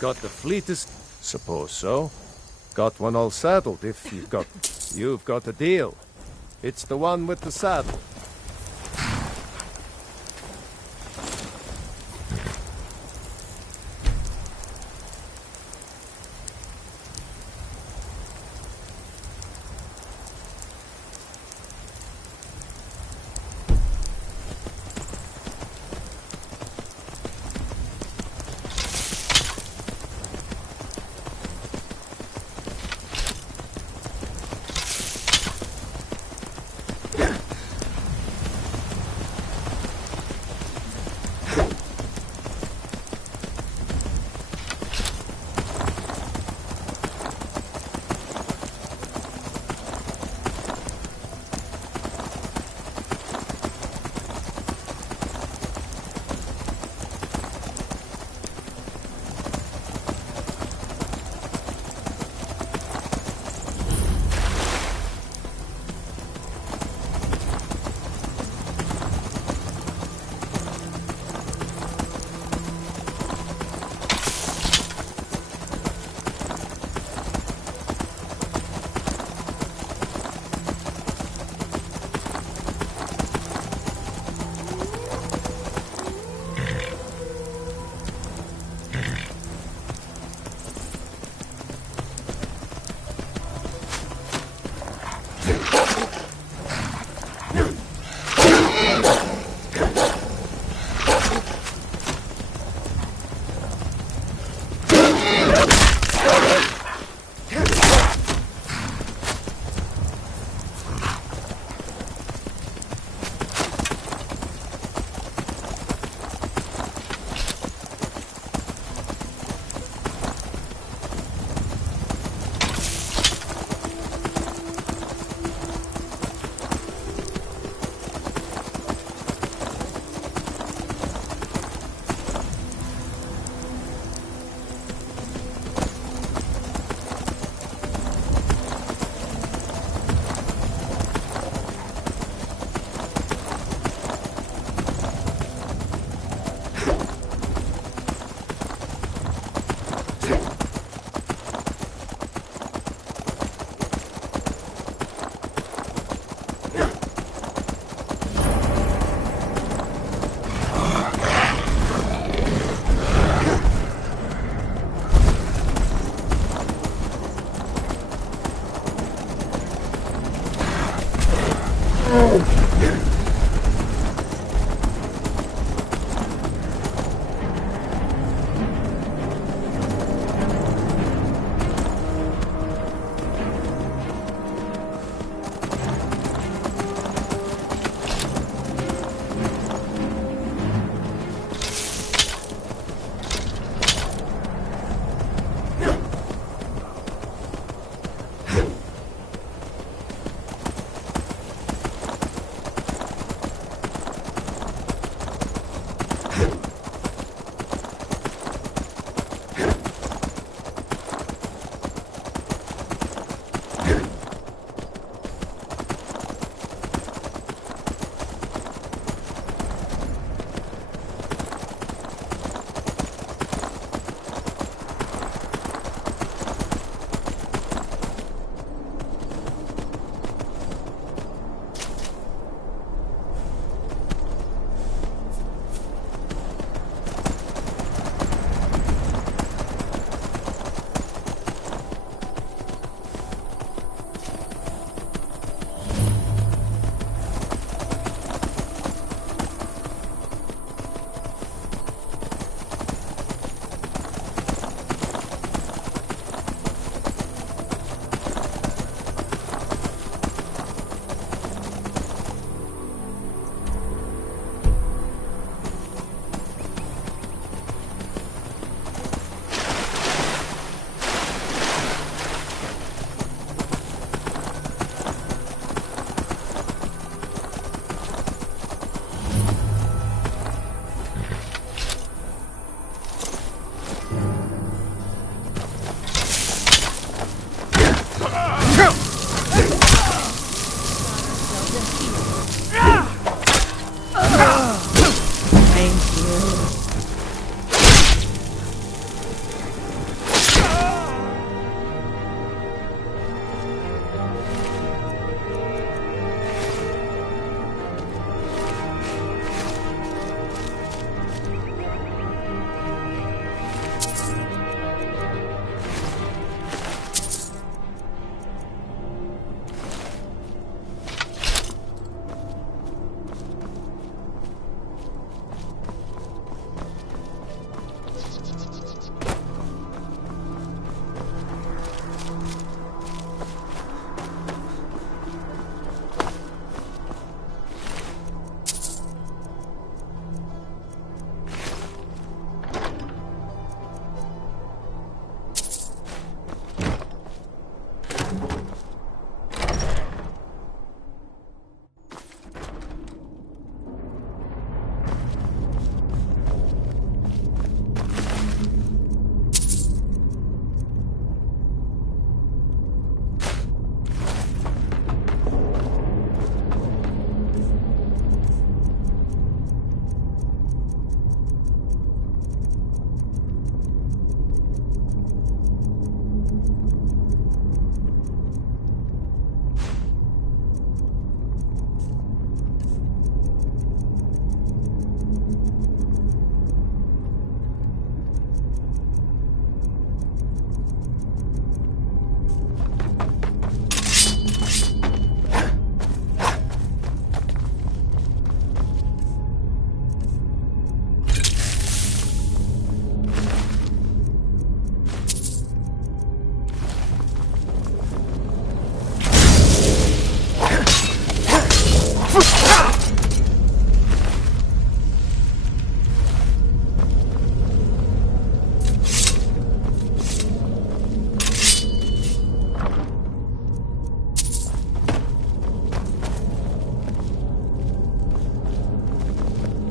Got the fleetest? Suppose so. Got one all saddled if you've got... You've got a deal. It's the one with the saddle.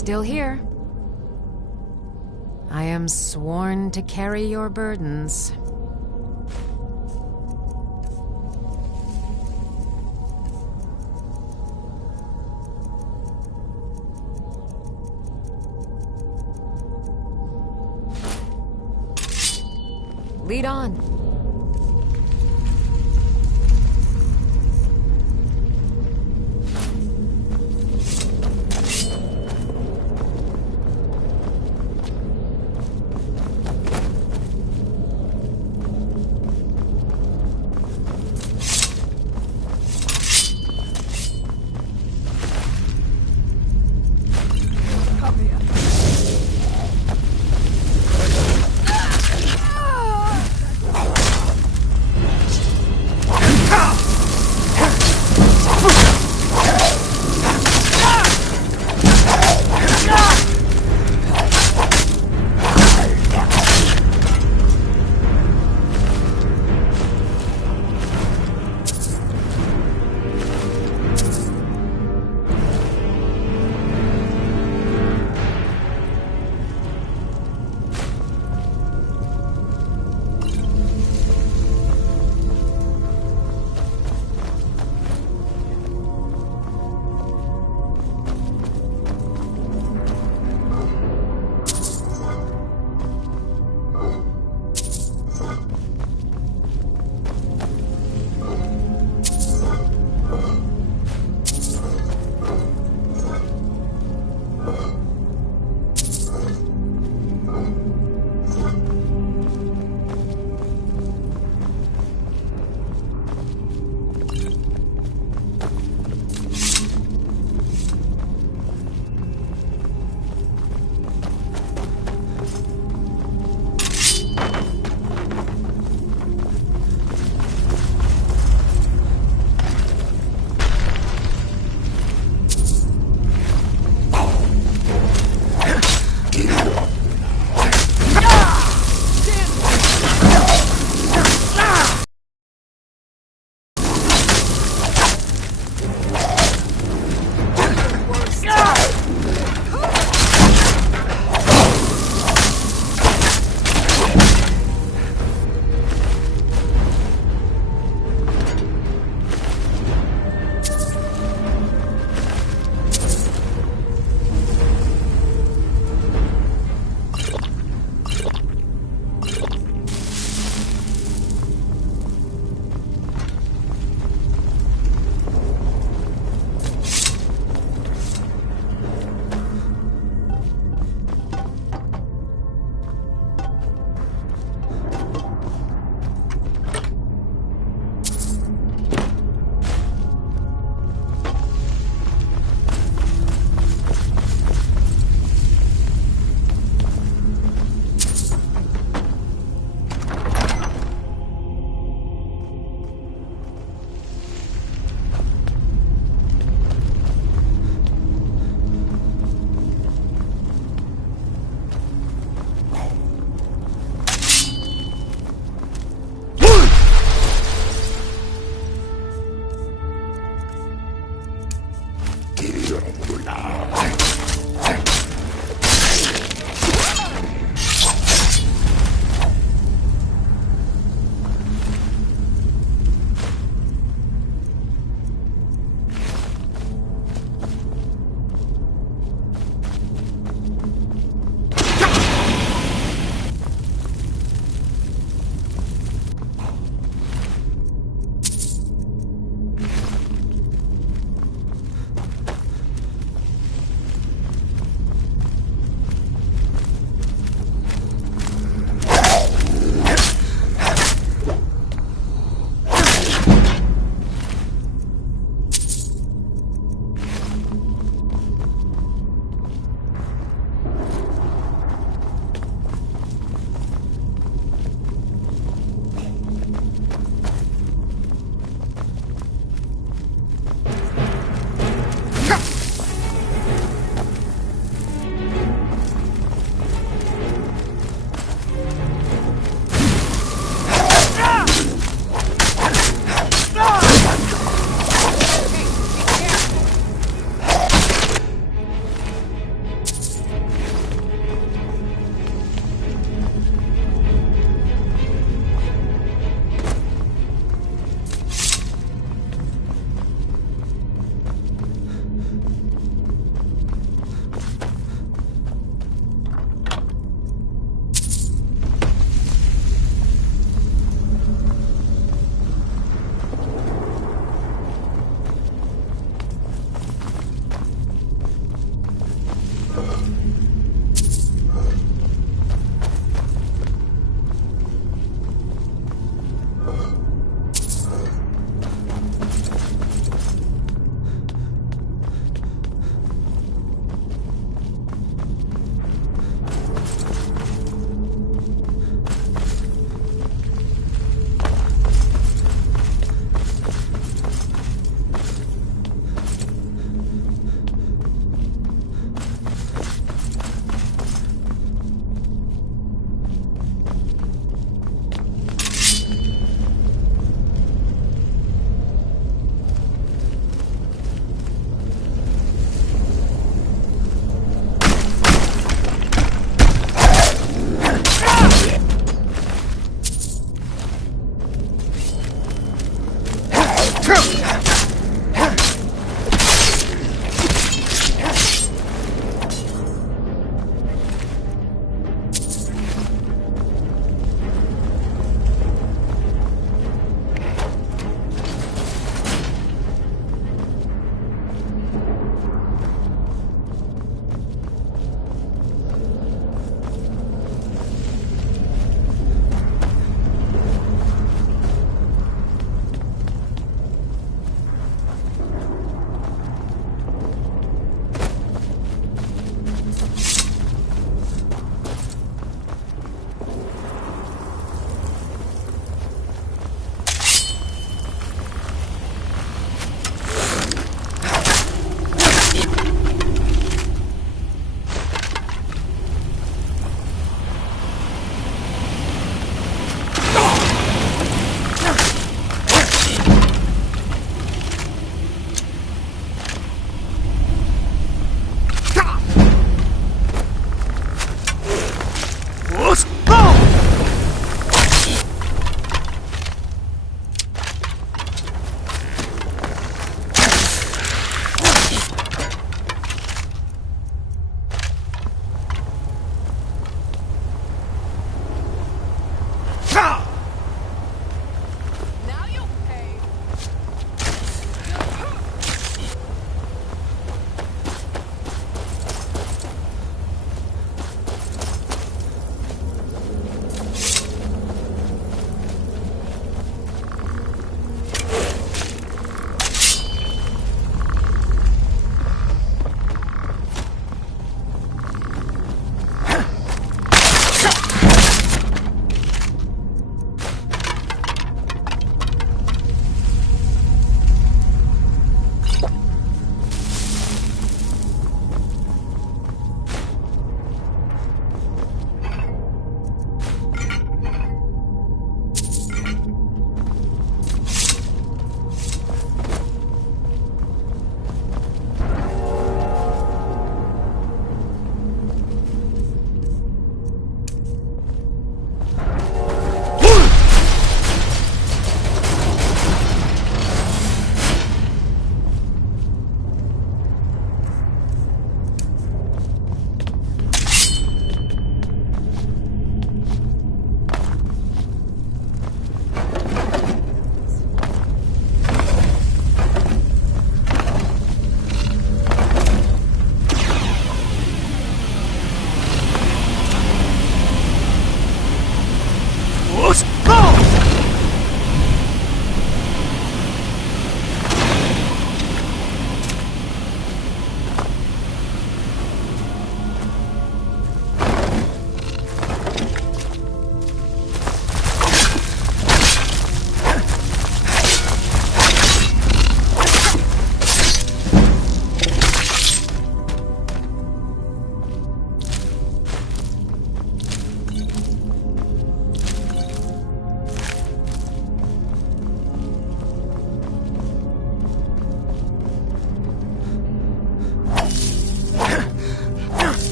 Still here. I am sworn to carry your burdens. Lead on.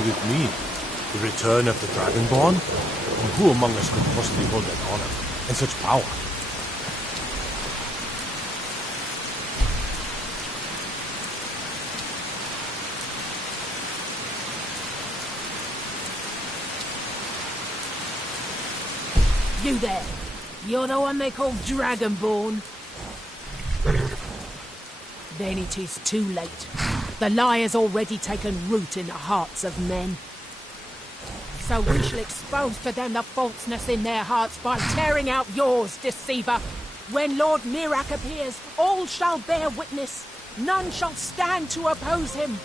could it mean? The return of the Dragonborn? And who among us could possibly hold that honor and such power? You there. You're the one they call Dragonborn. Then it is too late. The lie has already taken root in the hearts of men. So we shall expose to them the falseness in their hearts by tearing out yours, deceiver. When Lord Mirak appears, all shall bear witness. None shall stand to oppose him.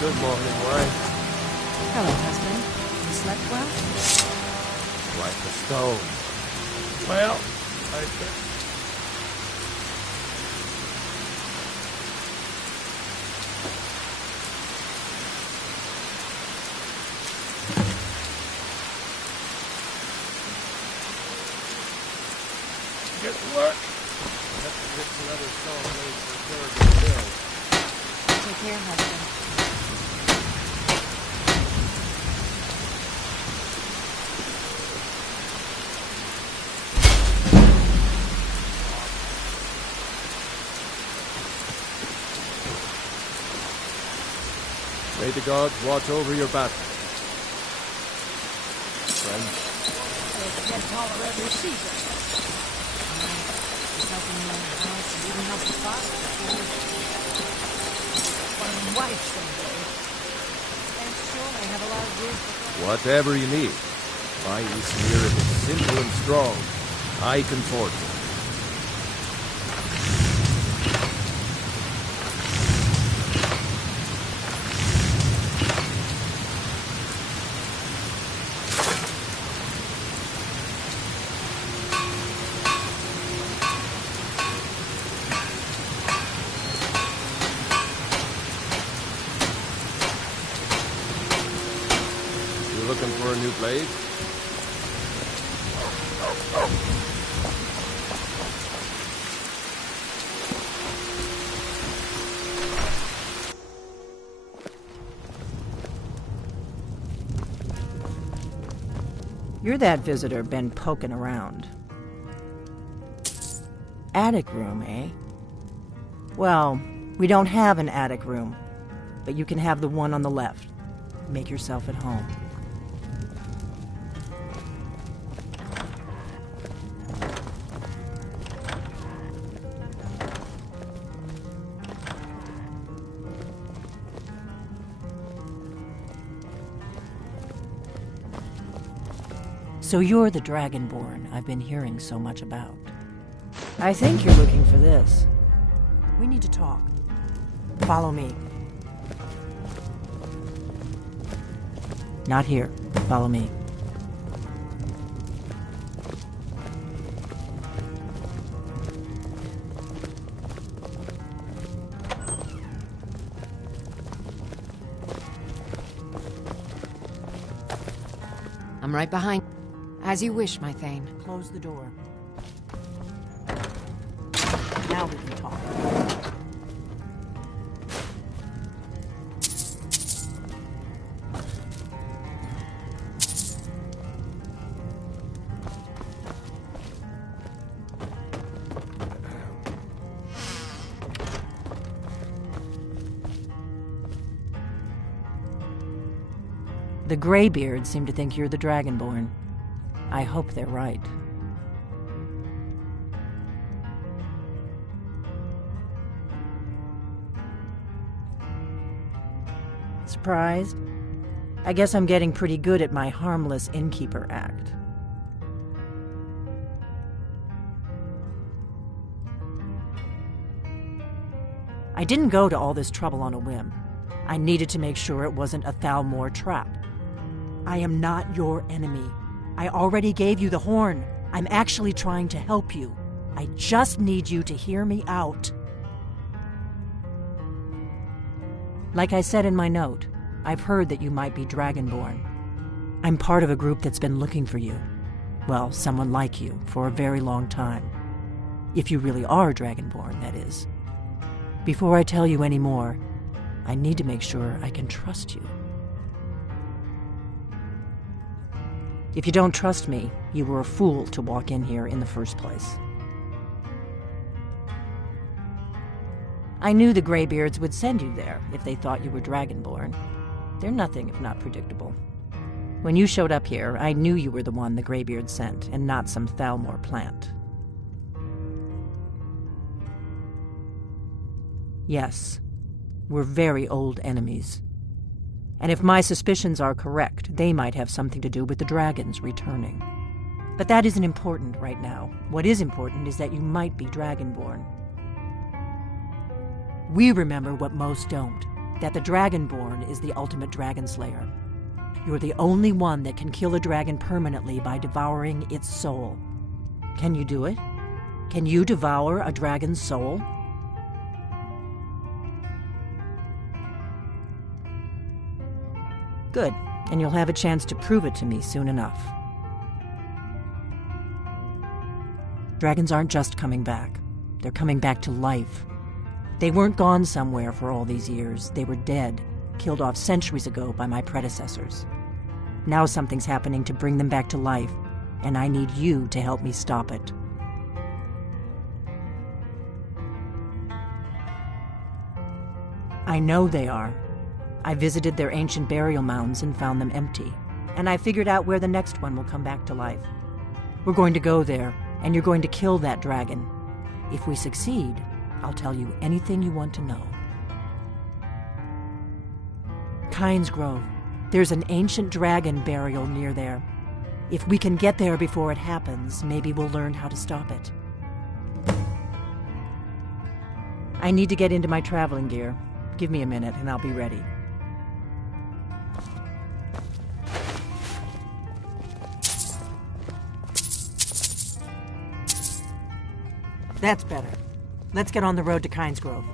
Good morning, wife. Hello, husband. You slept well? Like a stone. Well, I get to work. Have to fix another stone place for Durgan Hill. Take care, husband. May the gods watch over your battle. Friend. It's all for every season. Just helping me in the house and even help the father. One wife someday. Thanks, sure. I have a lot of years before. Whatever you need. My Ismir is simple and strong. I can forge it. Looking for a new blade? You're that visitor been poking around. Attic room, eh? Well, we don't have an attic room, but you can have the one on the left. Make yourself at home. So you're the Dragonborn I've been hearing so much about. I think you're looking for this. We need to talk. Follow me. Not here. Follow me. I'm right behind. As you wish, my Thane. Close the door. Now we can talk. The Greybeards seem to think you're the Dragonborn. I hope they're right. Surprised? I guess I'm getting pretty good at my harmless innkeeper act. I didn't go to all this trouble on a whim. I needed to make sure it wasn't a Thalmor trap. I am not your enemy. I already gave you the horn. I'm actually trying to help you. I just need you to hear me out. Like I said in my note, I've heard that you might be Dragonborn. I'm part of a group that's been looking for you. Well, someone like you, for a very long time. If you really are Dragonborn, that is. Before I tell you any more, I need to make sure I can trust you. If you don't trust me, you were a fool to walk in here in the first place. I knew the Greybeards would send you there if they thought you were Dragonborn. They're nothing if not predictable. When you showed up here, I knew you were the one the Greybeards sent, and not some Thalmor plant. Yes, we're very old enemies. And if my suspicions are correct, they might have something to do with the dragons returning. But that isn't important right now. What is important is that you might be Dragonborn. We remember what most don't, that the Dragonborn is the ultimate dragon slayer. You're the only one that can kill a dragon permanently by devouring its soul. Can you do it? Can you devour a dragon's soul? Good, and you'll have a chance to prove it to me soon enough. Dragons aren't just coming back. They're coming back to life. They weren't gone somewhere for all these years. They were dead, killed off centuries ago by my predecessors. Now something's happening to bring them back to life, and I need you to help me stop it. I know they are. I visited their ancient burial mounds and found them empty, and I figured out where the next one will come back to life. We're going to go there, and you're going to kill that dragon. If we succeed, I'll tell you anything you want to know. Kynes Grove. There's an ancient dragon burial near there. If we can get there before it happens, maybe we'll learn how to stop it. I need to get into my traveling gear. Give me a minute and I'll be ready. That's better. Let's get on the road to Kynes Grove.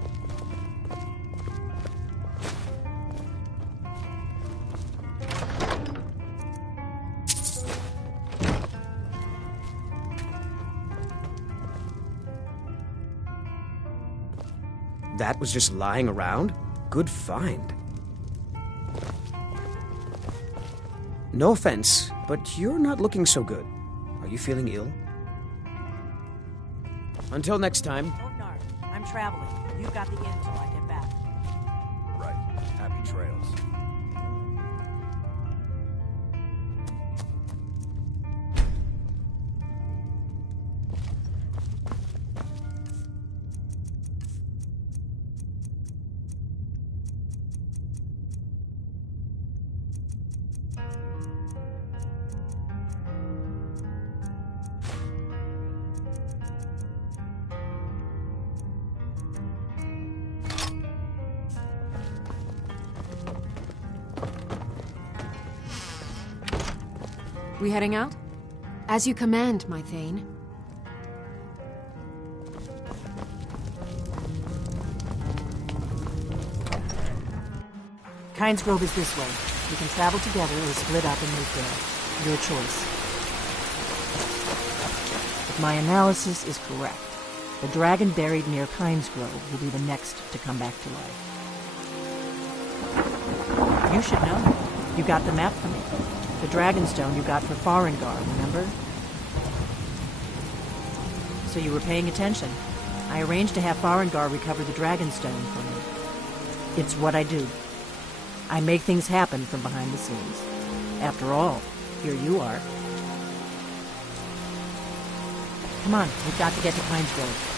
That was just lying around? Good find. No offense, but you're not looking so good. Are you feeling ill? Until next time. Ognar, I'm traveling. You've got the inn till I get back. Right. Happy trails. We heading out? As you command, my Thane. Kynes Grove is this way. We can travel together or split up and meet there. Your choice. If my analysis is correct, the dragon buried near Kynes Grove will be the next to come back to life. You should know. You got the map from me. The Dragonstone you got for Farengar, remember? So you were paying attention. I arranged to have Farengar recover the Dragonstone for me. It's what I do. I make things happen from behind the scenes. After all, here you are. Come on, we've got to get to Kynes Grove.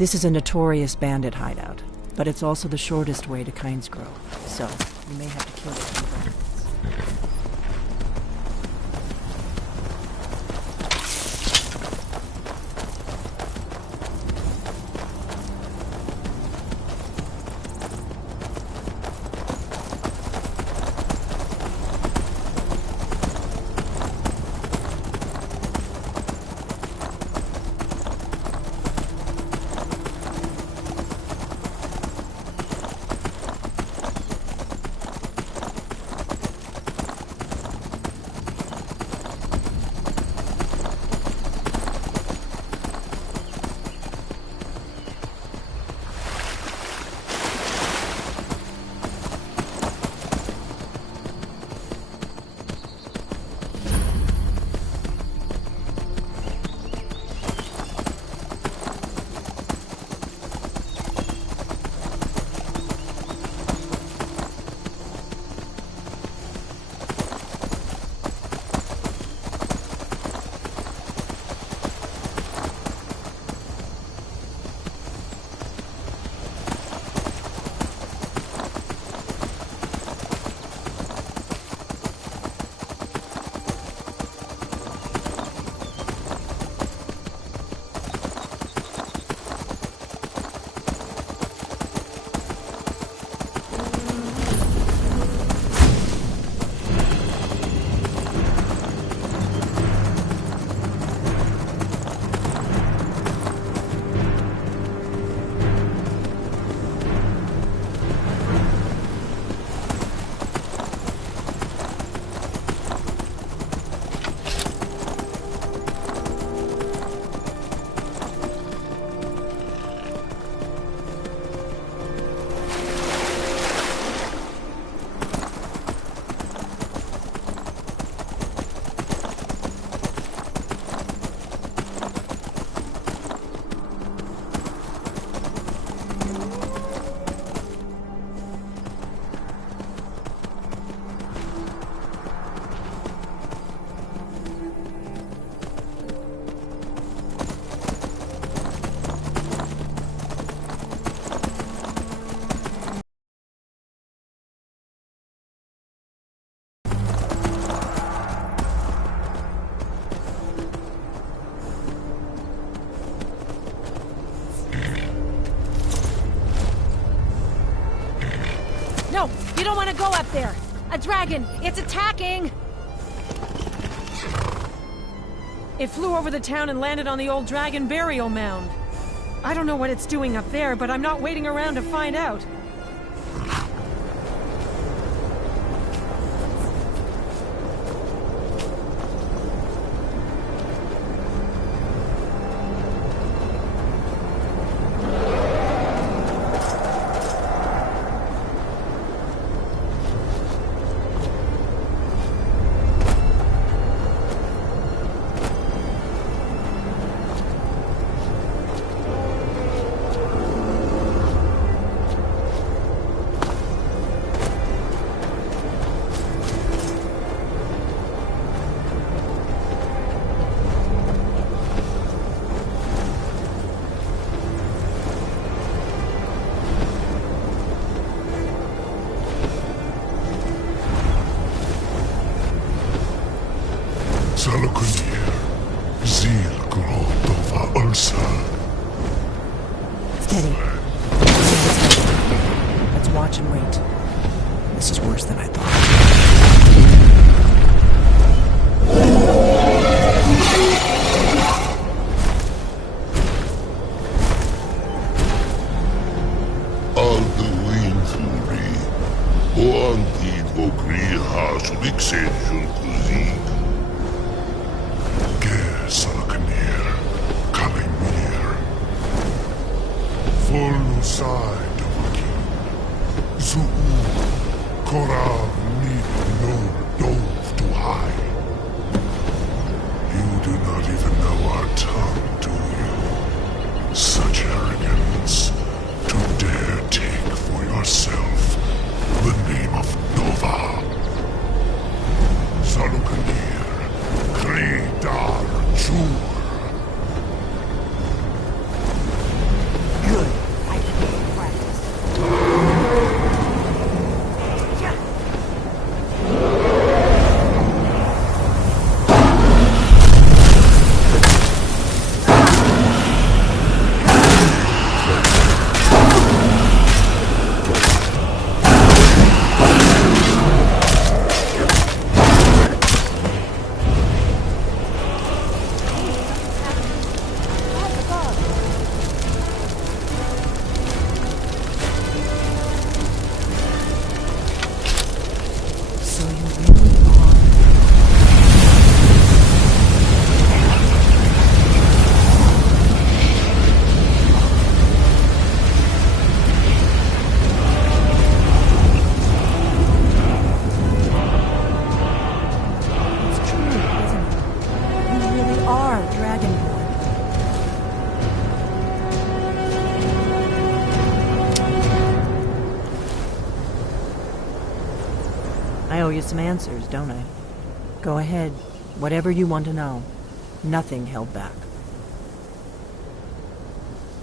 This is a notorious bandit hideout, but it's also the shortest way to Kinesgrove, so you may have to kill the few bandits. No, you don't want to go up there. A dragon, it's attacking! It flew over the town and landed on the old dragon burial mound. I don't know what it's doing up there, but I'm not waiting around to find out. Salokunir, Zil Grotova Ulsa. Steady. Let's watch and wait. This is worse than I thought. Alduin Fury, Oantid Vogri Hasulik Kuzik. Salokunir, Kalimir, Volusai Davakin, Zuu, Korav Nid no Dove to high. You do not even know our tongue, do you? Such arrogance to dare take for yourself the name of Nova. Salokunir, Kridar Jur. I owe you some answers, don't I? Go ahead. Whatever you want to know. Nothing held back.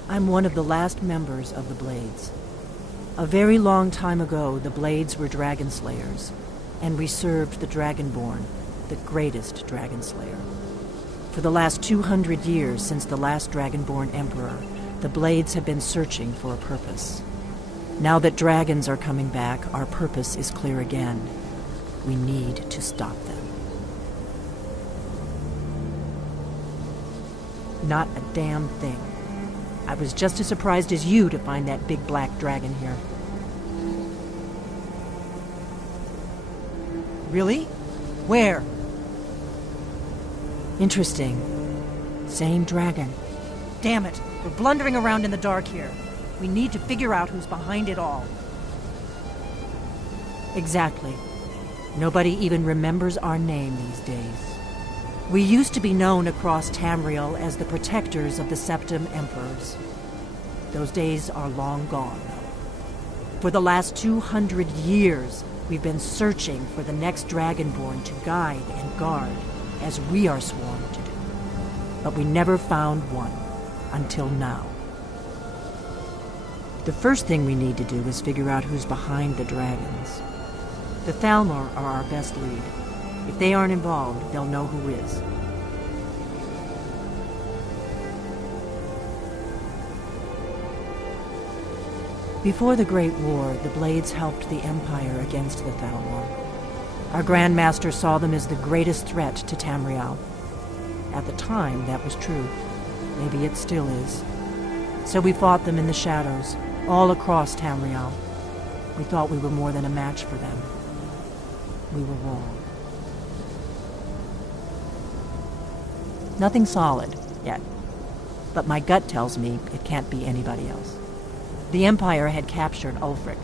I'm one of the last members of the Blades. A very long time ago, the Blades were dragon slayers, and we served the Dragonborn, the greatest dragon slayer. For the last 200 years since the last Dragonborn Emperor, the Blades have been searching for a purpose. Now that dragons are coming back, our purpose is clear again. We need to stop them. Not a damn thing. I was just as surprised as you to find that big black dragon here. Really? Where? Interesting. Same dragon. Damn it. We're blundering around in the dark here. We need to figure out who's behind it all. Exactly. Nobody even remembers our name these days. We used to be known across Tamriel as the protectors of the Septim Emperors. Those days are long gone, though. For the last 200 years, we've been searching for the next Dragonborn to guide and guard, as we are sworn to do. But we never found one, until now. The first thing we need to do is figure out who's behind the dragons. The Thalmor are our best lead. If they aren't involved, they'll know who is. Before the Great War, the Blades helped the Empire against the Thalmor. Our Grand Master saw them as the greatest threat to Tamriel. At the time, that was true. Maybe it still is. So we fought them in the shadows, all across Tamriel. We thought we were more than a match for them. We were wrong. Nothing solid, yet. But my gut tells me it can't be anybody else. The Empire had captured Ulfric.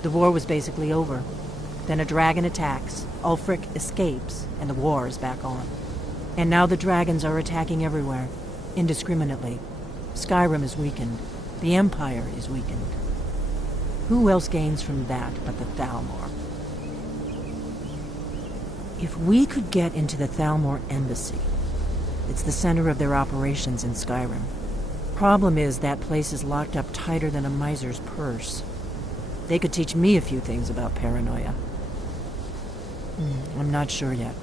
The war was basically over. Then a dragon attacks, Ulfric escapes, and the war is back on. And now the dragons are attacking everywhere, indiscriminately. Skyrim is weakened. The Empire is weakened. Who else gains from that but the Thalmor? If we could get into the Thalmor embassy, it's the center of their operations in Skyrim. Problem is, that place is locked up tighter than a miser's purse. They could teach me a few things about paranoia. I'm not sure yet.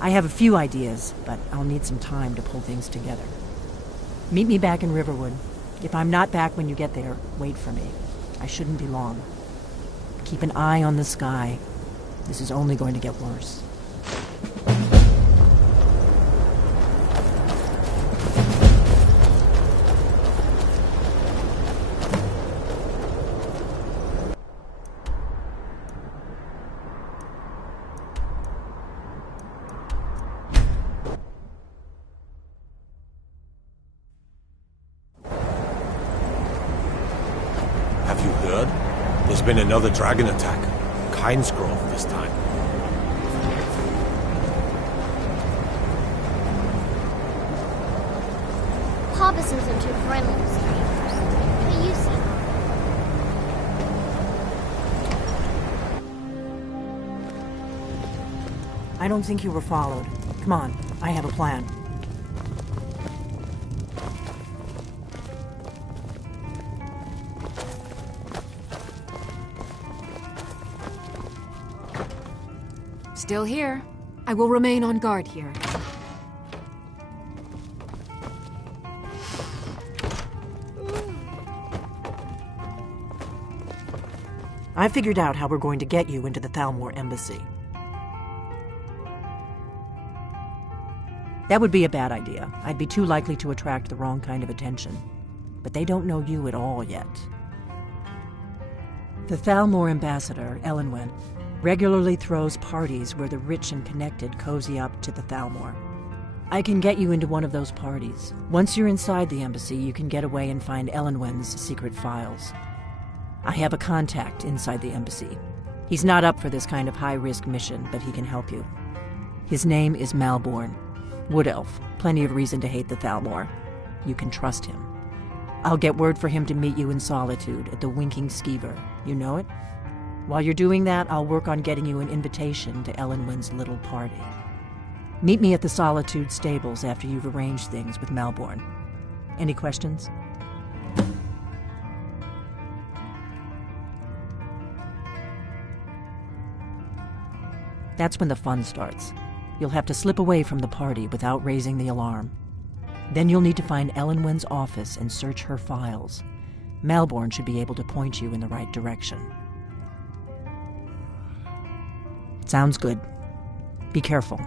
I have a few ideas, but I'll need some time to pull things together. Meet me back in Riverwood. If I'm not back when you get there, wait for me. I shouldn't be long. Keep an eye on the sky. This is only going to get worse. Have you heard? There's been another dragon attack. Kynesgrove this time. Papa says I'm too friendly with strangers. What do you see? I don't think you were followed. Come on, I have a plan. Still here. I will remain on guard here. I figured out how we're going to get you into the Thalmor embassy. That would be a bad idea. I'd be too likely to attract the wrong kind of attention. But they don't know you at all yet. The Thalmor ambassador, Elenwen, regularly throws parties where the rich and connected cozy up to the Thalmor. I can get you into one of those parties. Once you're inside the embassy, you can get away and find Elenwen's secret files. I have a contact inside the embassy. He's not up for this kind of high-risk mission, but he can help you. His name is Malborn. Wood Elf. Plenty of reason to hate the Thalmor. You can trust him. I'll get word for him to meet you in Solitude at the Winking Skeever. You know it? While you're doing that, I'll work on getting you an invitation to Elenwyn's little party. Meet me at the Solitude stables after you've arranged things with Malborn. Any questions? That's when the fun starts. You'll have to slip away from the party without raising the alarm. Then you'll need to find Elenwyn's office and search her files. Malborn should be able to point you in the right direction. Sounds good. Be careful.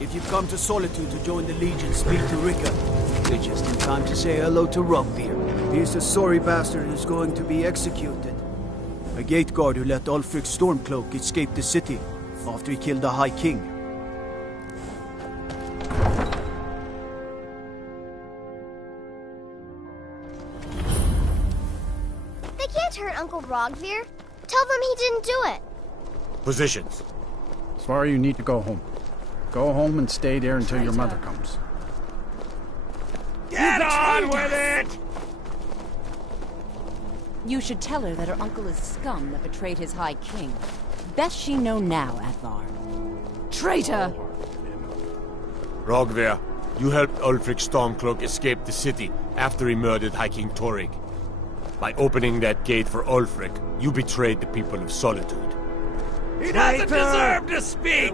If you've come to Solitude to join the Legion, speak to Rika. We're just in time to say hello to Rugbeard. He's a sorry bastard who's going to be executed. A gate guard who let Ulfric Stormcloak escape the city after he killed the High King. They can't hurt Uncle Rogvir. Tell them he didn't do it. Positions. Svar, you need to go home. Go home and stay there until your mother comes. Get on with it! You should tell her that her uncle is scum that betrayed his High King. Best she know now, Advar. Traitor! Rogvir, you helped Ulfric Stormcloak escape the city after he murdered High King Torrig. By opening that gate for Ulfric, you betrayed the people of Solitude. He doesn't deserve to speak!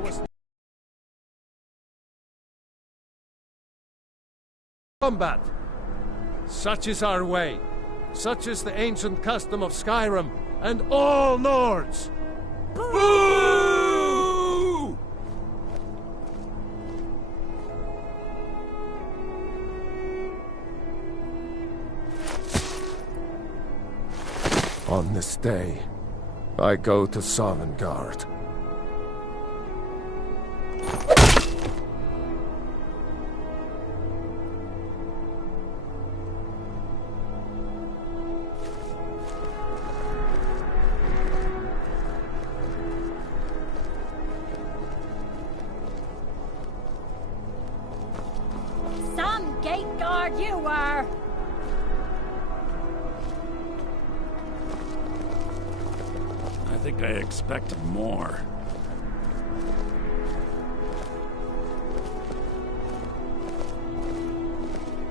Combat! Such is our way. Such is the ancient custom of Skyrim and all Nords! Boo! On this day, I go to Sovngarde. Some gate guard you were! I think I expected more.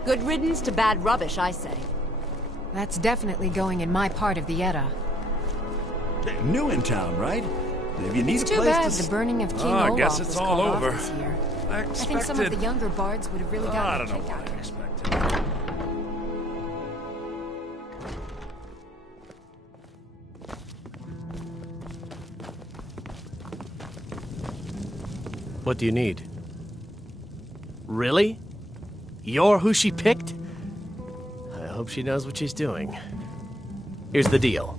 Good riddance to bad rubbish, I say. That's definitely going in my part of the Edda. New in town, right? If you need It's a too place bad to... the burning of King I Olaf guess it's was all called off over. this year. I think some of the expected... younger bards would have really I gotten don't a know kick what out I of it. expected. What do you need? Really? You're who she picked? I hope she knows what she's doing. Here's the deal.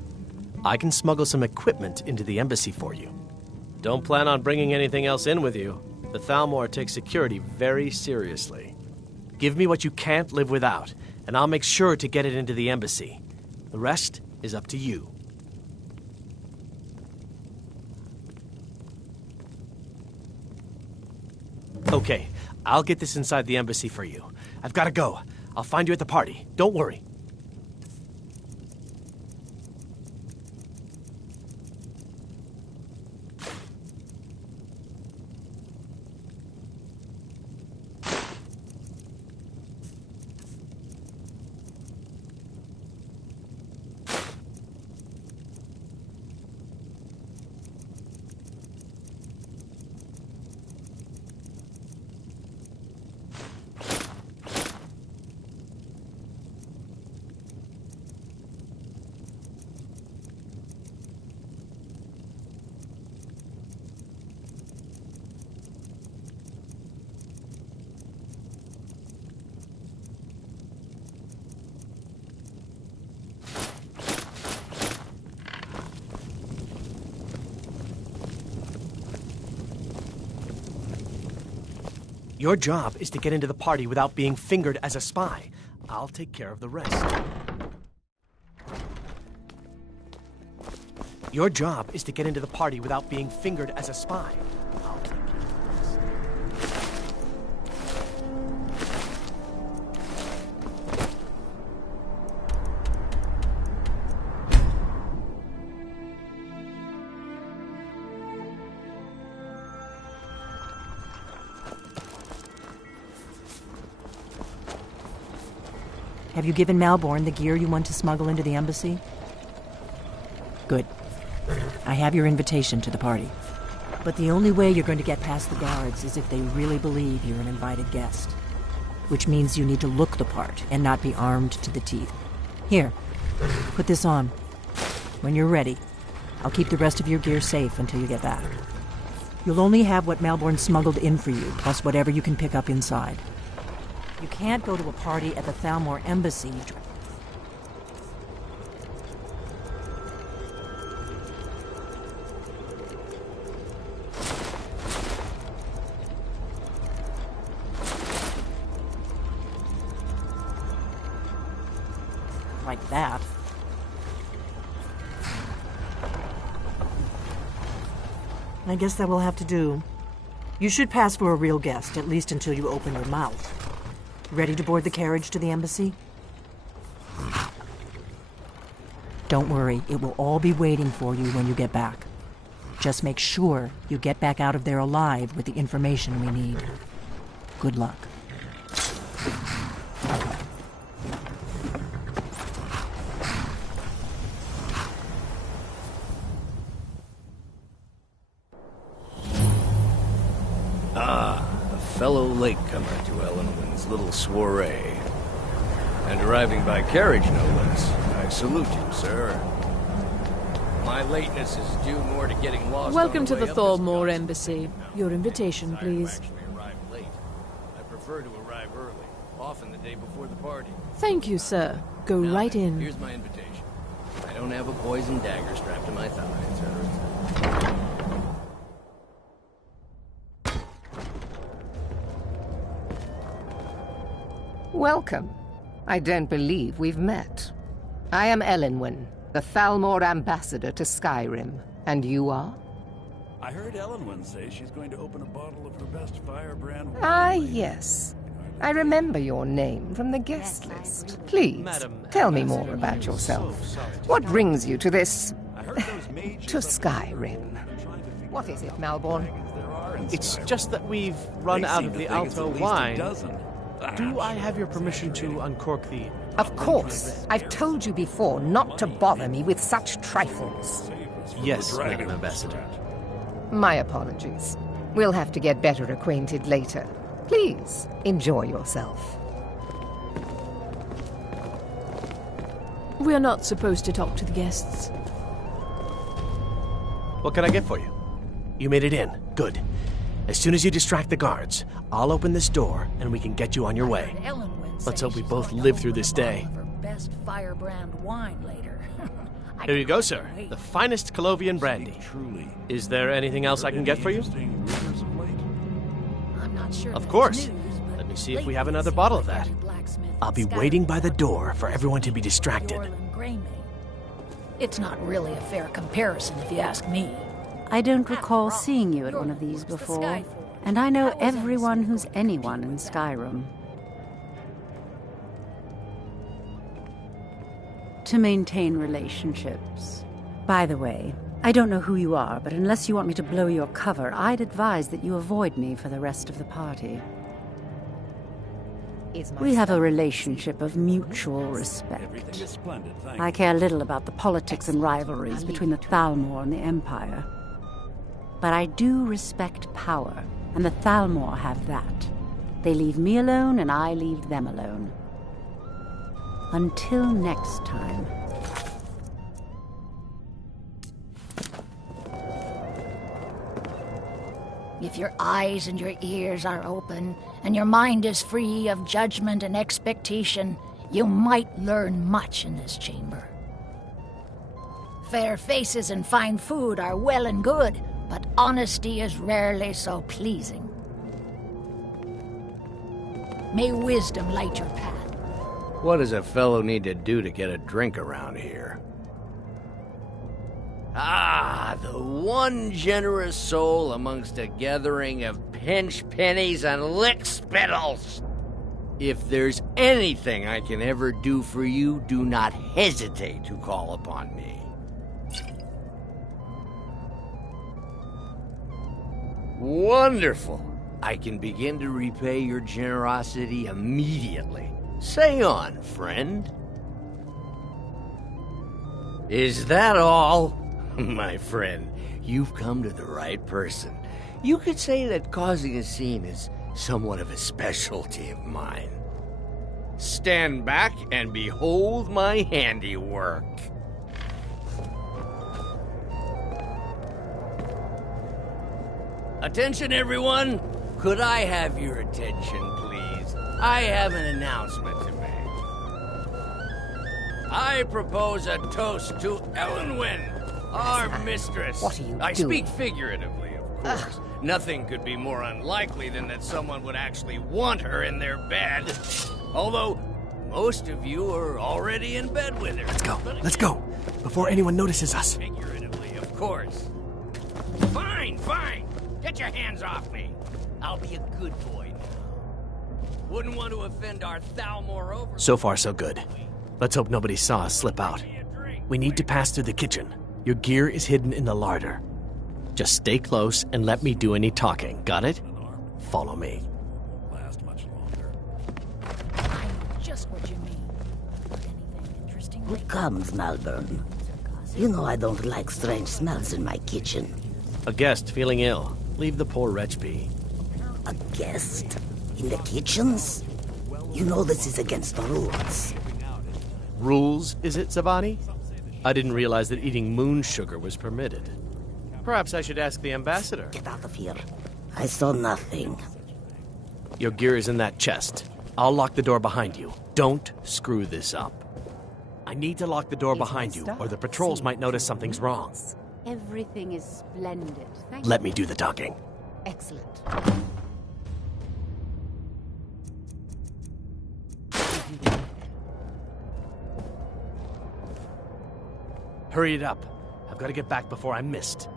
I can smuggle some equipment into the embassy for you. Don't plan on bringing anything else in with you. The Thalmor takes security very seriously. Give me what you can't live without, and I'll make sure to get it into the embassy. The rest is up to you. Okay, I'll get this inside the embassy for you. I've got to go. I'll find you at the party. Don't worry. Your job is to get into the party without being fingered as a spy. I'll take care of the rest. Your job is to get into the party without being fingered as a spy. I'll take care of the rest. Have you given Malborn the gear you want to smuggle into the embassy? Good. I have your invitation to the party. But the only way you're going to get past the guards is if they really believe you're an invited guest. Which means you need to look the part and not be armed to the teeth. Here, put this on. When you're ready, I'll keep the rest of your gear safe until you get back. You'll only have what Malborn smuggled in for you, plus whatever you can pick up inside. You can't go to a party at the Thalmor embassy. like that. I guess that will have to do. You should pass for a real guest, at least until you open your mouth. Ready to board the carriage to the embassy? Don't worry, it will all be waiting for you when you get back. Just make sure you get back out of there alive with the information we need. Good luck. A fellow latecomer to Ellenwyn's little soiree. And arriving by carriage, no less. I salute you, sir. My lateness is due more to getting lost. Welcome to the Thalmor Embassy. Your invitation, please. I prefer to arrive early, often the day before the party. Thank you, sir. Go right in. Here's my invitation. I don't have a poison dagger strapped to my thigh, etc. Welcome. I don't believe we've met. I am Elenwen, the Thalmor ambassador to Skyrim. And you are? I heard Ellenwen say she's going to open a bottle of her best firebrand wine. Ah, yes. I remember your name from the guest list. Please, tell me more about yourself. What brings you to this... to Skyrim? What is it, Malborn? It's just that we've run out of the Alto wine. Do I have your permission to uncork the... Of course. I've told you before not to bother me with such trifles. Yes, Madam Ambassador. My apologies. We'll have to get better acquainted later. Please, enjoy yourself. We're not supposed to talk to the guests. What can I get for you? You made it in. Good. As soon as you distract the guards, I'll open this door and we can get you on your way. Let's hope we both live through this day. Best firebrand wine later. Here you go, sir. The finest Colovian brandy. Is there anything else I can get for you? I'm not sure. Of course. Let me see if we have another bottle of that. I'll be waiting by the door for everyone to be distracted. It's not really a fair comparison, if you ask me. I don't recall seeing you at one of these before, and I know everyone who's anyone in Skyrim. To maintain relationships. By the way, I don't know who you are, but unless you want me to blow your cover, I'd advise that you avoid me for the rest of the party. We have a relationship of mutual respect. I care little about the politics and rivalries between the Thalmor and the Empire. But I do respect power, and the Thalmor have that. They leave me alone, and I leave them alone. Until next time. If your eyes and your ears are open, and your mind is free of judgment and expectation, you might learn much in this chamber. Fair faces and fine food are well and good, but honesty is rarely so pleasing. May wisdom light your path. What does a fellow need to do to get a drink around here? Ah, the one generous soul amongst a gathering of pinch pennies and lick spittles. If there's anything I can ever do for you, do not hesitate to call upon me. Wonderful. I can begin to repay your generosity immediately. Say on, friend. Is that all? My friend, you've come to the right person. You could say that causing a scene is somewhat of a specialty of mine. Stand back and behold my handiwork. Attention, everyone! Could I have your attention, please? I have an announcement to make. I propose a toast to Elenwen, our mistress. What are you I doing? speak figuratively, of course. Nothing could be more unlikely than that someone would actually want her in their bed. Although, Most of you are already in bed with her. Let's go, before anyone notices us. Figuratively, of course. Fine. Get your hands off me. I'll be a good boy now. Wouldn't want to offend our Thalmor over. So far, so good. Let's hope nobody saw us slip out. We need to pass through the kitchen. Your gear is hidden in the larder. Just stay close and let me do any talking. Got it? Follow me. Just what you mean. Anything interesting? Who comes, Malvern? You know I don't like strange smells in my kitchen. A guest feeling ill. Leave the poor wretch be. A guest? In the kitchens? You know this is against the rules. Rules, is it, Zavani? I didn't realize that eating moon sugar was permitted. Perhaps I should ask the ambassador. Get out of here. I saw nothing. Your gear is in that chest. I'll lock the door behind you. Don't screw this up. I need to lock the door behind you, or the patrols might notice something's wrong. Everything is splendid. Thank Let me do the talking. Excellent. Hurry it up. I've got to get back before I'm missed.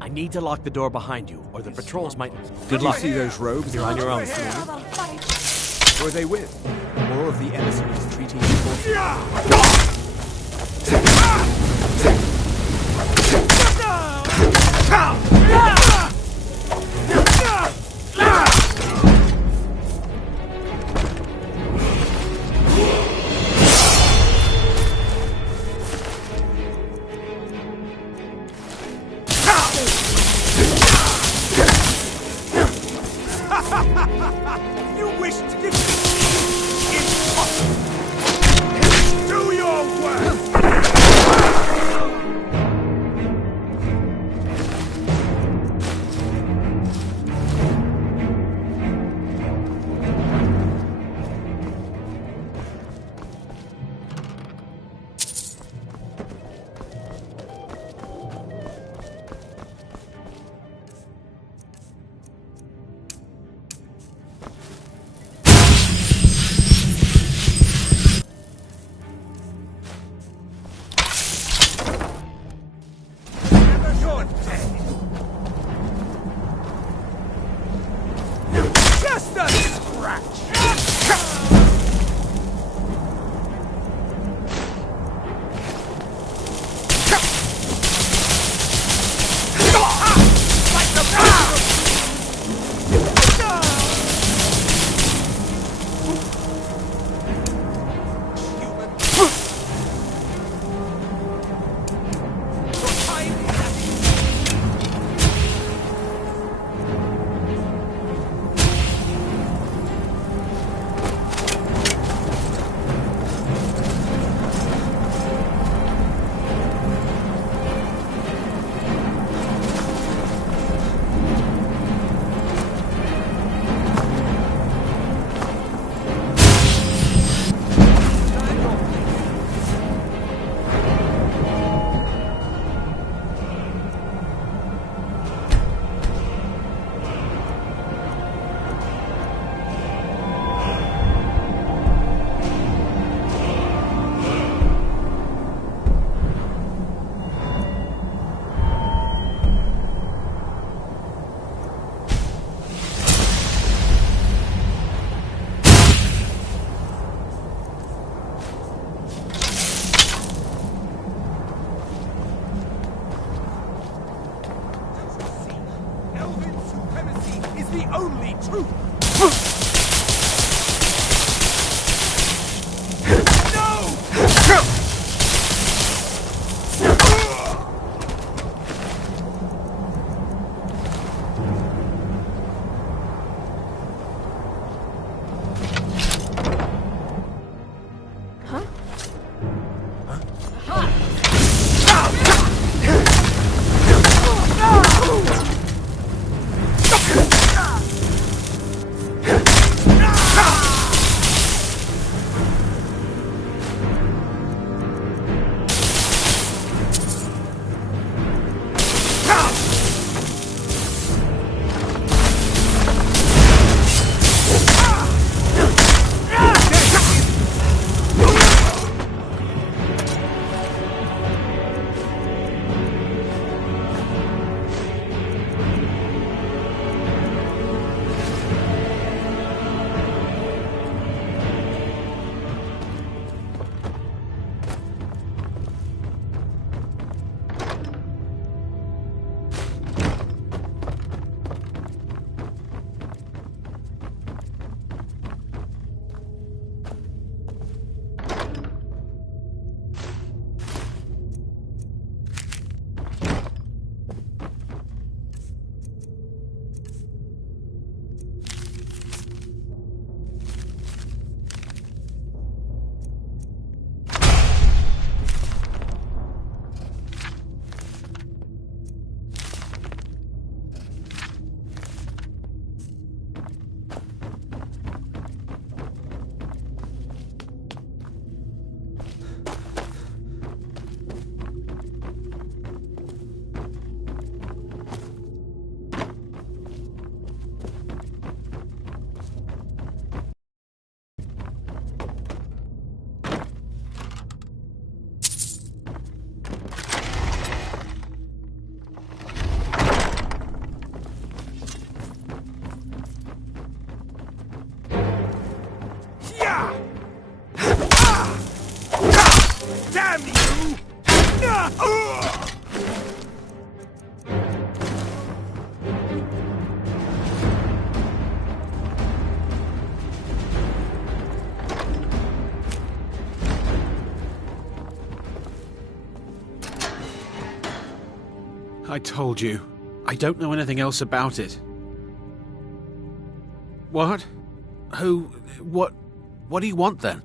I need to lock the door behind you, or the patrols might... Good luck. Did you see those rogues? You're on your own. Who are they with? More of the emissaries treating you for... You wish to get impossible. Do your work. Just a scratch! The only truth! I told you. I don't know anything else about it. What? Who? What do you want then?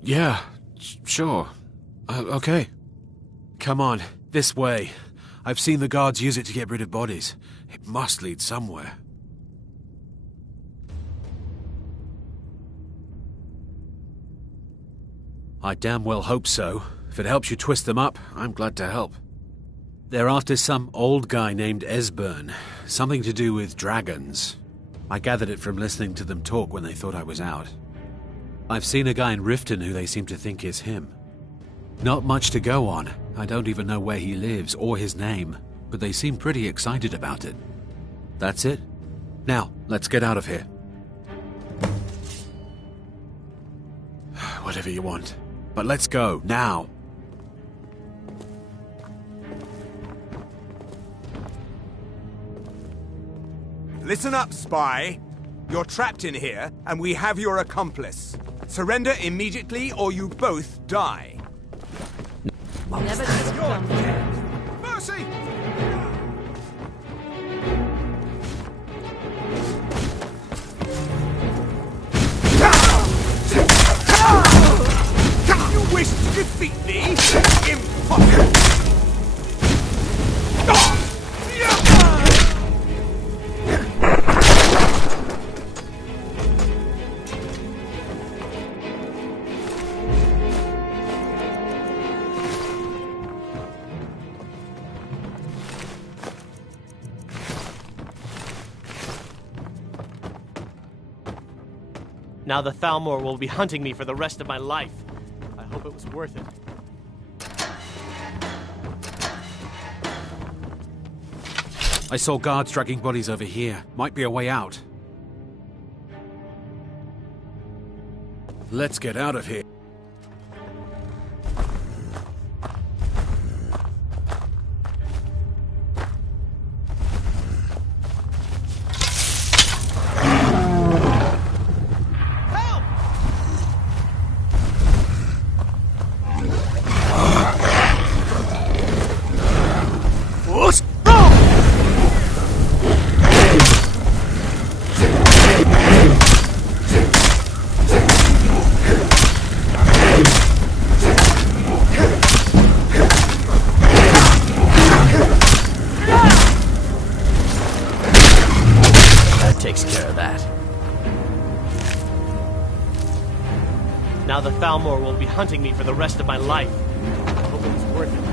Yeah, sure. Okay. Come on, this way. I've seen the guards use it to get rid of bodies. It must lead somewhere. I damn well hope so. If it helps you twist them up, I'm glad to help. They're after some old guy named Esbern. Something to do with dragons. I gathered it from listening to them talk when they thought I was out. I've seen a guy in Riften who they seem to think is him. Not much to go on. I don't even know where he lives or his name, but they seem pretty excited about it. That's it. Now, let's get out of here. Whatever you want. But let's go, now. Listen up, spy. You're trapped in here, and we have your accomplice. Surrender immediately, or you both die. Never come. Mercy! You wish to defeat me? Impossible! Now the Thalmor will be hunting me for the rest of my life. I hope it was worth it. I saw guards dragging bodies over here. Might be a way out. Let's get out of here. Now the Thalmor will be hunting me for the rest of my life. I hope it was worth it.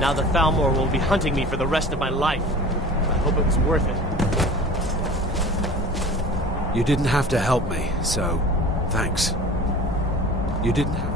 Now the Thalmor will be hunting me for the rest of my life. I hope it was worth it. You didn't have to help me, so thanks. You didn't have...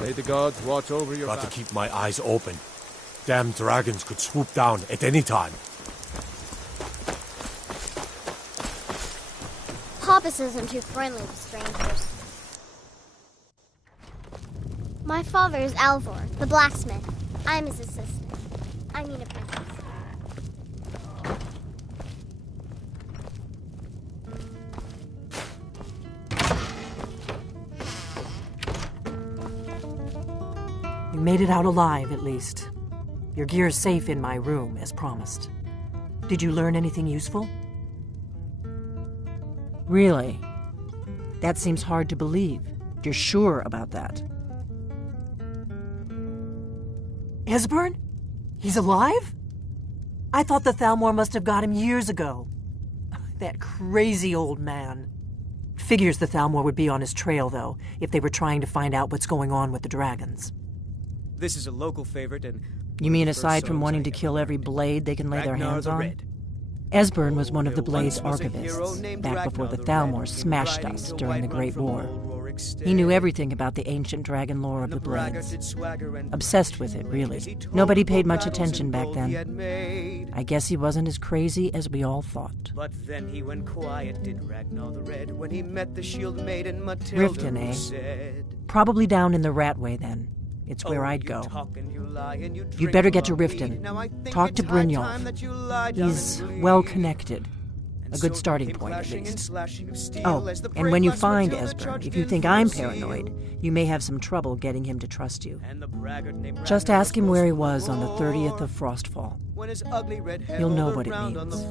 May the gods watch over your Got back. to keep my eyes open. Damn dragons could swoop down at any time. Papa says I'm too friendly with strangers. My father is Alvor, the blacksmith. I'm his assistant. I mean a princess. You made it out alive, at least. Your gear's safe in my room, as promised. Did you learn anything useful? Really? That seems hard to believe. You're sure about that? Esbern? He's alive? I thought the Thalmor must have got him years ago. That crazy old man. Figures the Thalmor would be on his trail, though, if they were trying to find out what's going on with the dragons. This is a local favorite, and... You mean aside from wanting to kill every blade they can lay their hands on? Esbern was one of the Blade's archivists, back before the Thalmor smashed us during the Great War. He knew everything about the ancient dragon lore of the Blades. Obsessed with it, really. Nobody paid much attention back then. I guess he wasn't as crazy as we all thought. But then he went quiet, did Ragnar the Red, when he met the shield maiden Matilda, Riften, eh? said, Probably down in the Ratway, then. It's where I'd go. You'd better get to Riften. Talk to Brynjolf. He's well-connected. A good starting point, at least. Oh, and when you find Esbern, if you think I'm paranoid, you may have some trouble getting him to trust you. Just ask him where he was on the 30th of Frostfall. You'll know what it means.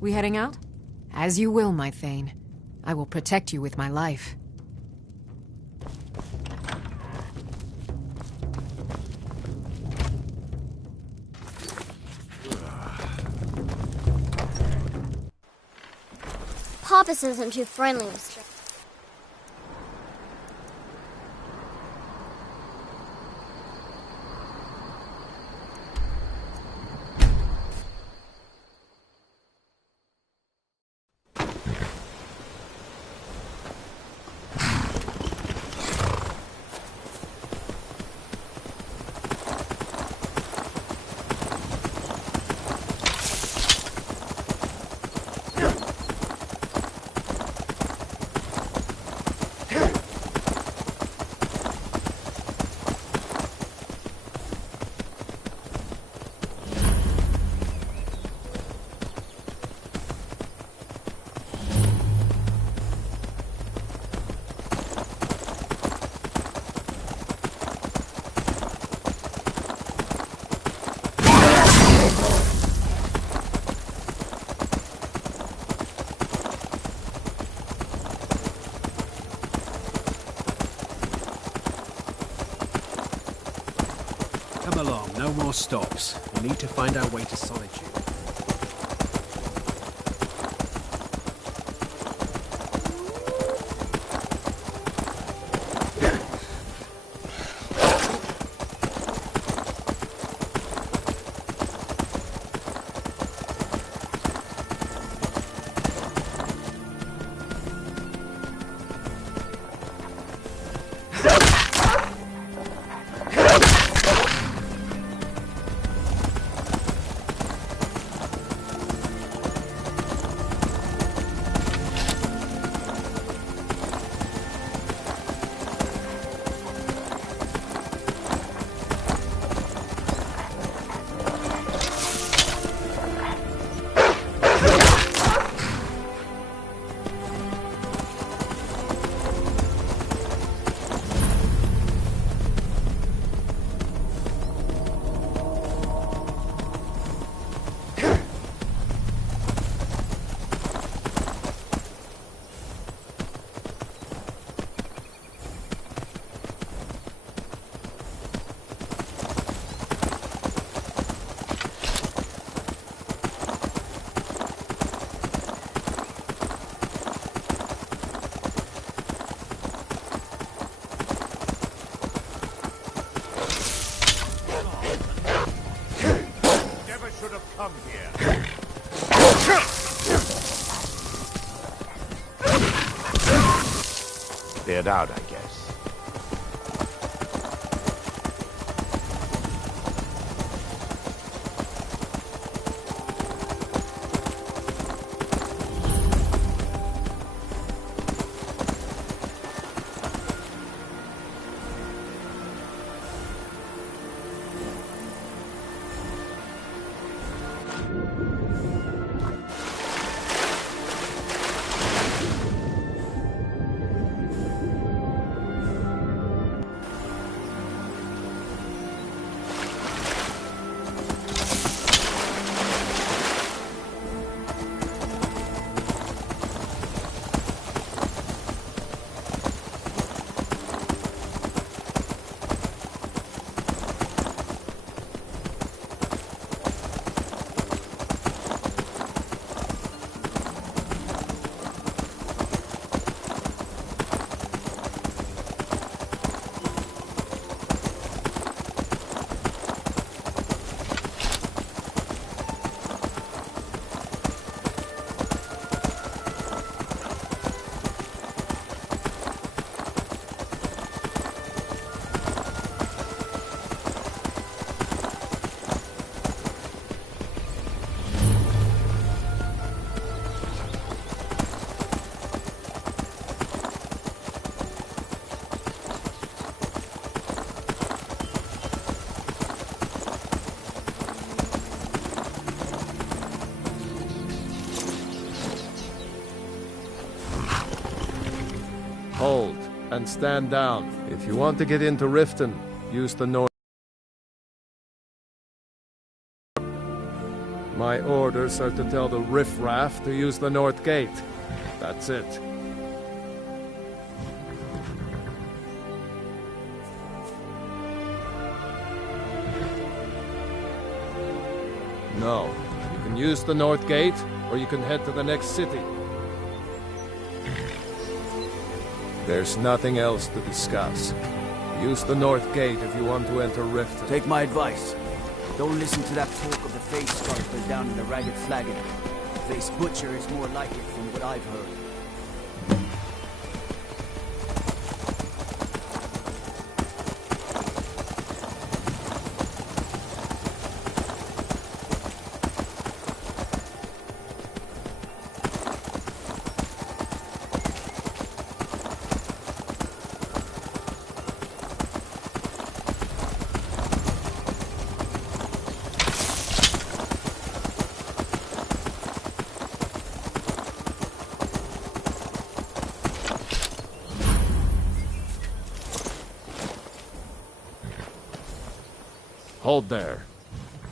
We heading out? As you will, my Thane. I will protect you with my life. Papa says I'm too friendly with strangers. Come along, no more stops. We need to find our way to Solitude. Head out, I guess. Hold, and stand down. If you want to get into Riften, use the north. My orders are to tell the riffraff to use the north gate. That's it. No. You can use the north gate, or you can head to the next city. There's nothing else to discuss. Use the north gate if you want to enter Riften. Take my advice. Don't listen to that talk of the face scarper down in the Ragged Flagon. Face Butcher is more like it from what I've heard. Hold there.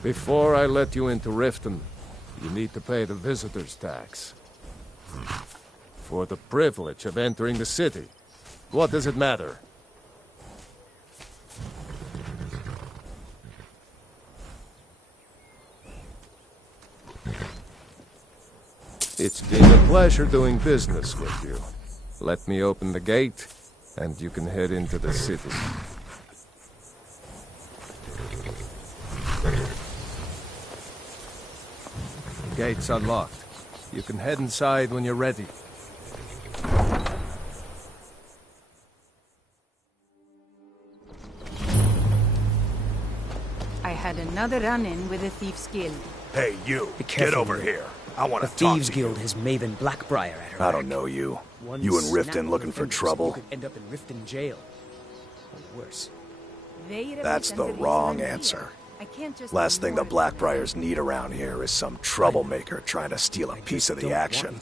Before I let you into Riften, you need to pay the visitor's tax. For the privilege of entering the city. What does it matter? It's been a pleasure doing business with you. Let me open the gate, and you can head into the city. Gate's unlocked. You can head inside when you're ready. I had another run-in with the Thieves Guild. Hey, you! Be Get careful, over you. here. I want The to talk Thieves to you. Guild has Maven Blackbriar at her I back. don't know you. One You and snap Riften of looking her for fingers, trouble? You could end up in Riften jail. Or worse. That's the wrong answer. Last thing the Blackbriars need around here is some troublemaker trying to steal a piece of the action.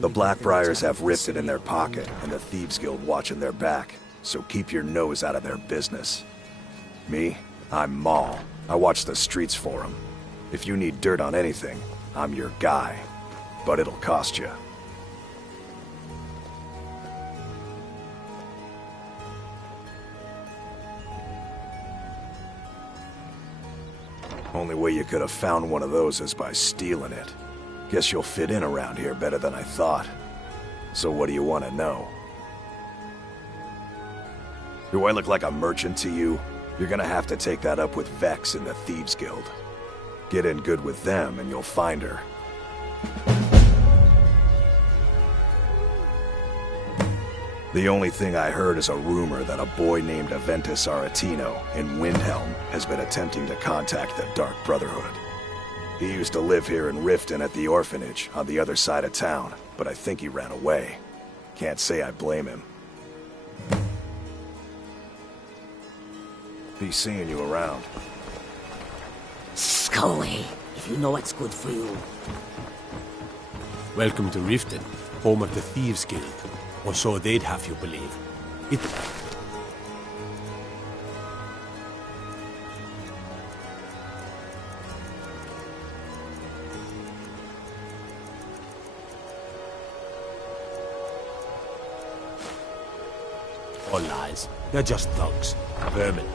The Blackbriars have Riften in their pocket, and the Thieves Guild watching their back, so keep your nose out of their business. Me? I'm Maul. I watch the streets for them. If you need dirt on anything, I'm your guy. But it'll cost you. Only way you could have found one of those is by stealing it. Guess you'll fit in around here better than I thought. So what do you want to know? Do I look like a merchant to you? You're gonna have to take that up with Vex in the Thieves Guild. Get in good with them and you'll find her. The only thing I heard is a rumor that a boy named Aventus Aretino in Windhelm has been attempting to contact the Dark Brotherhood. He used to live here in Riften at the orphanage on the other side of town, but I think he ran away. Can't say I blame him. Be seeing you around. Go away, if you know what's good for you. Welcome to Riften, home of the Thieves Guild. Or so they'd have you believe. It... All lies. They're just thugs. Vermin.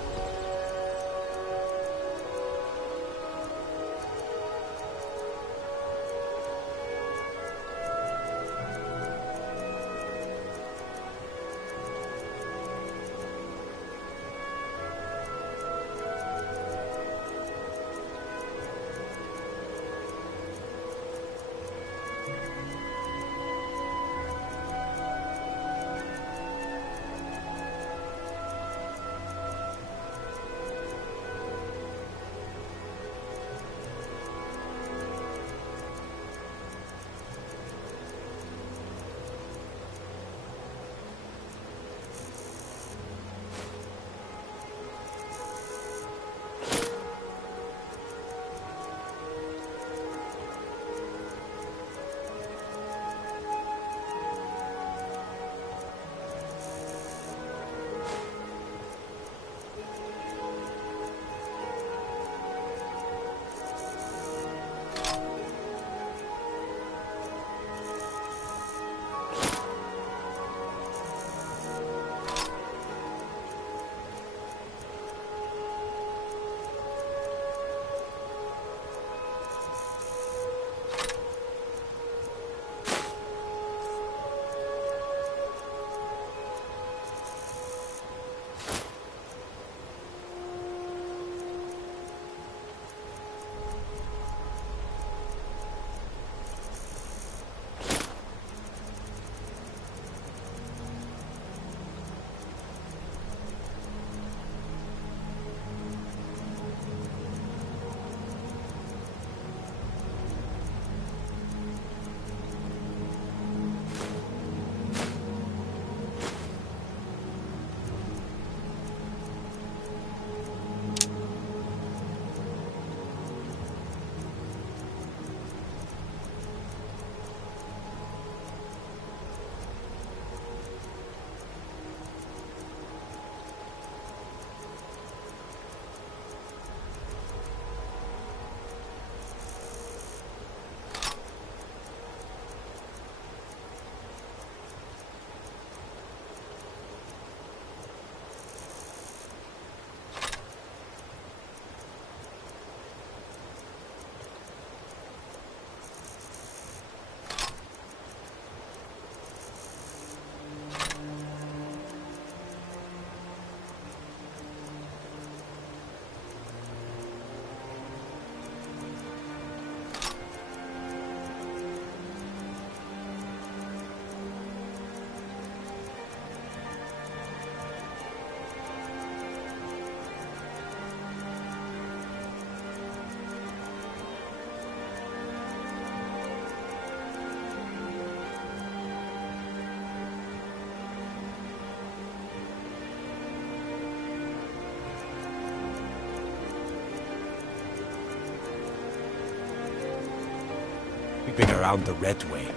Been around the Red Way.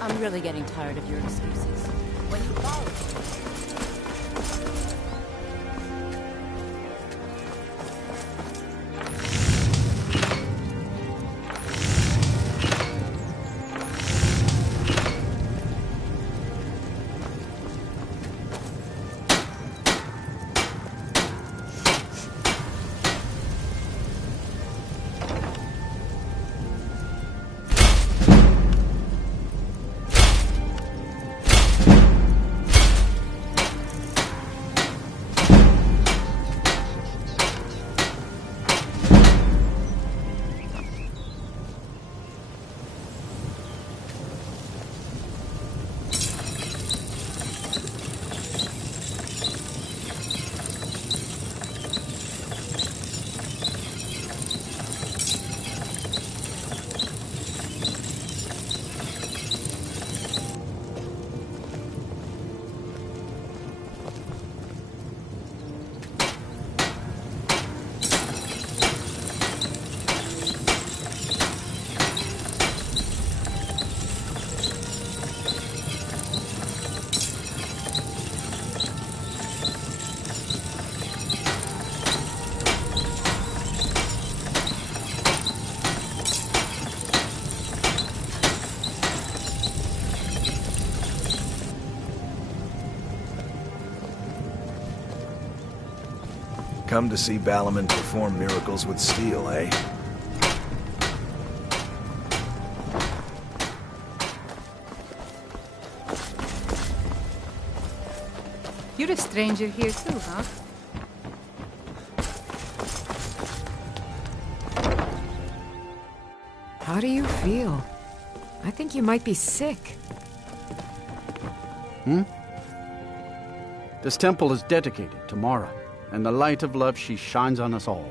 I'm really getting tired of your excuses. When you call Come to see Balaman perform miracles with steel, eh? You're a stranger here too, huh? How do you feel? I think you might be sick. This temple is dedicated to Mara, and the light of love she shines on us all.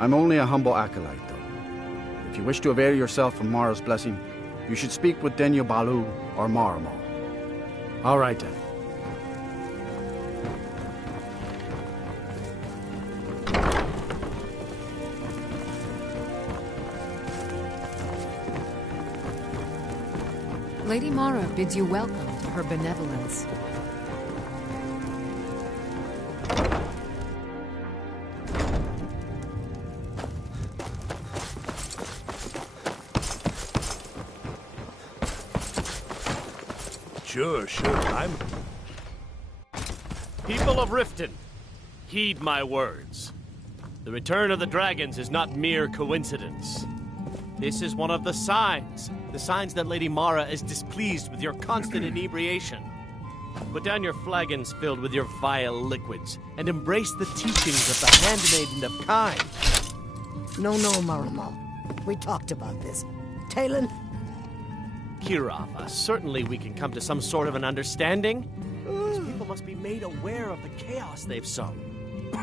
I'm only a humble acolyte, though. If you wish to avail yourself of Mara's blessing, you should speak with Denyo Balu or Maramo. All right, then. Lady Mara bids you welcome to her benevolence. Sure, I'm... People of Riften, heed my words. The return of the dragons is not mere coincidence. This is one of the signs that Lady Mara is displeased with your constant inebriation. Put down your flagons filled with your vile liquids, and embrace the teachings of the Handmaiden of Kind. No, Maramo. We talked about this. Talon? Kirava, certainly we can come to some sort of an understanding. These people must be made aware of the chaos they've sown.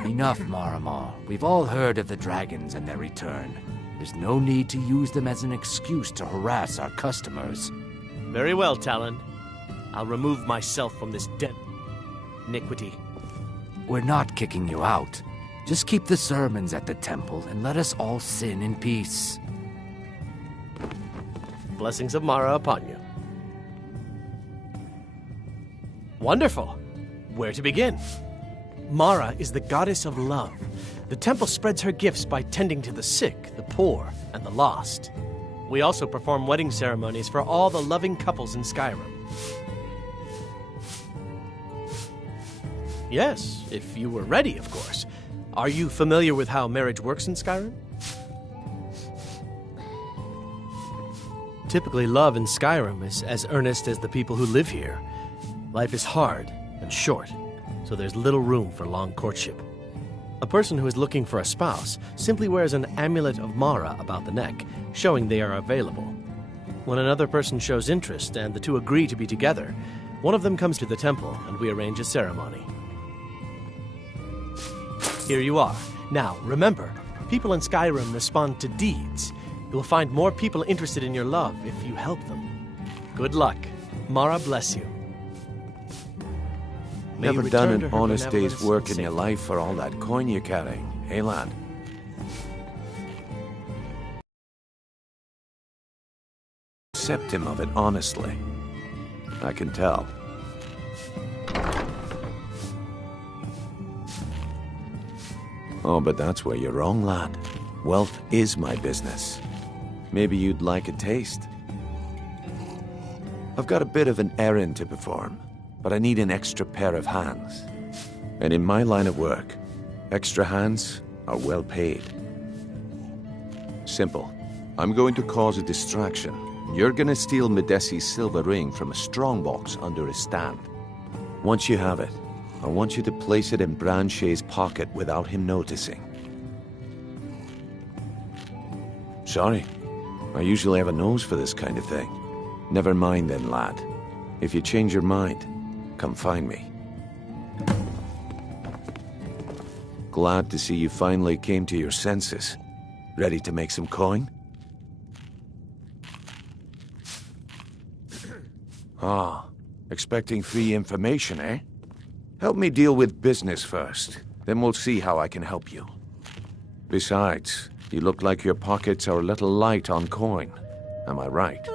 Enough, Maramo. We've all heard of the dragons and their return. There's no need to use them as an excuse to harass our customers. Very well, Talon. I'll remove myself from this dead iniquity. We're not kicking you out. Just keep the sermons at the temple and let us all sin in peace. Blessings of Mara upon you. Wonderful. Where to begin? Mara is the goddess of love. The temple spreads her gifts by tending to the sick, the poor, and the lost. We also perform wedding ceremonies for all the loving couples in Skyrim. Yes, if you were ready, of course. Are you familiar with how marriage works in Skyrim? Typically, love in Skyrim is as earnest as the people who live here. Life is hard and short, so there's little room for long courtship. A person who is looking for a spouse simply wears an amulet of Mara about the neck, showing they are available. When another person shows interest and the two agree to be together, one of them comes to the temple and we arrange a ceremony. Here you are. Now, remember, people in Skyrim respond to deeds. You'll find more people interested in your love if you help them. Good luck. Mara bless you. Never done an honest day's work in your life for all that coin you're carrying, eh, lad? Accept him of it honestly. I can tell. Oh, but that's where you're wrong, lad. Wealth is my business. Maybe you'd like a taste. I've got a bit of an errand to perform, but I need an extra pair of hands. And in my line of work, extra hands are well paid. Simple. I'm going to cause a distraction. You're gonna steal Medesi's silver ring from a strongbox under his stand. Once you have it, I want you to place it in Branche's pocket without him noticing. Sorry. I usually have a nose for this kind of thing. Never mind then, lad. If you change your mind, come find me. Glad to see you finally came to your senses. Ready to make some coin? Ah, expecting free information, eh? Help me deal with business first, then we'll see how I can help you. Besides, you look like your pockets are a little light on coin. Am I right?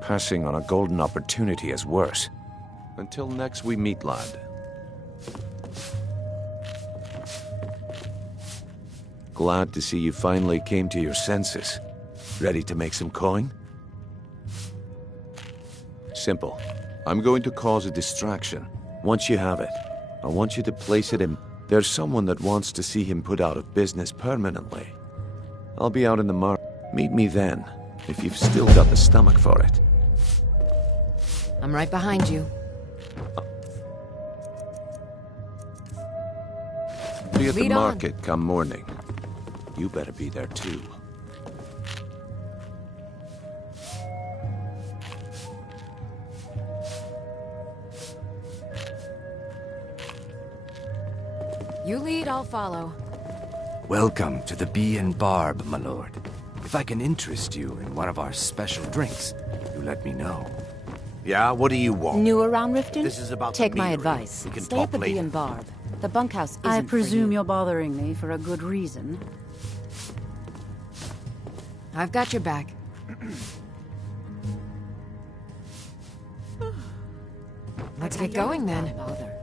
Passing on a golden opportunity is worse. Until next we meet, lad. Glad to see you finally came to your senses. Ready to make some coin? Simple. I'm going to cause a distraction. Once you have it, I want you to place it in... There's someone that wants to see him put out of business permanently. I'll be out in the market. Meet me then, if you've still got the stomach for it. I'm right behind you. Be at the Lead on. market come morning. You better be there too. You lead, I'll follow. Welcome to the Bee and Barb, my lord. If I can interest you in one of our special drinks, you let me know. Yeah, what do you want? New around Riften? This is about the Take my meadery. advice. We can Stay talk at the Bee later. and Barb. The bunkhouse isn't I for presume you. you're bothering me for a good reason. I've got your back. Let's get going then. Bother.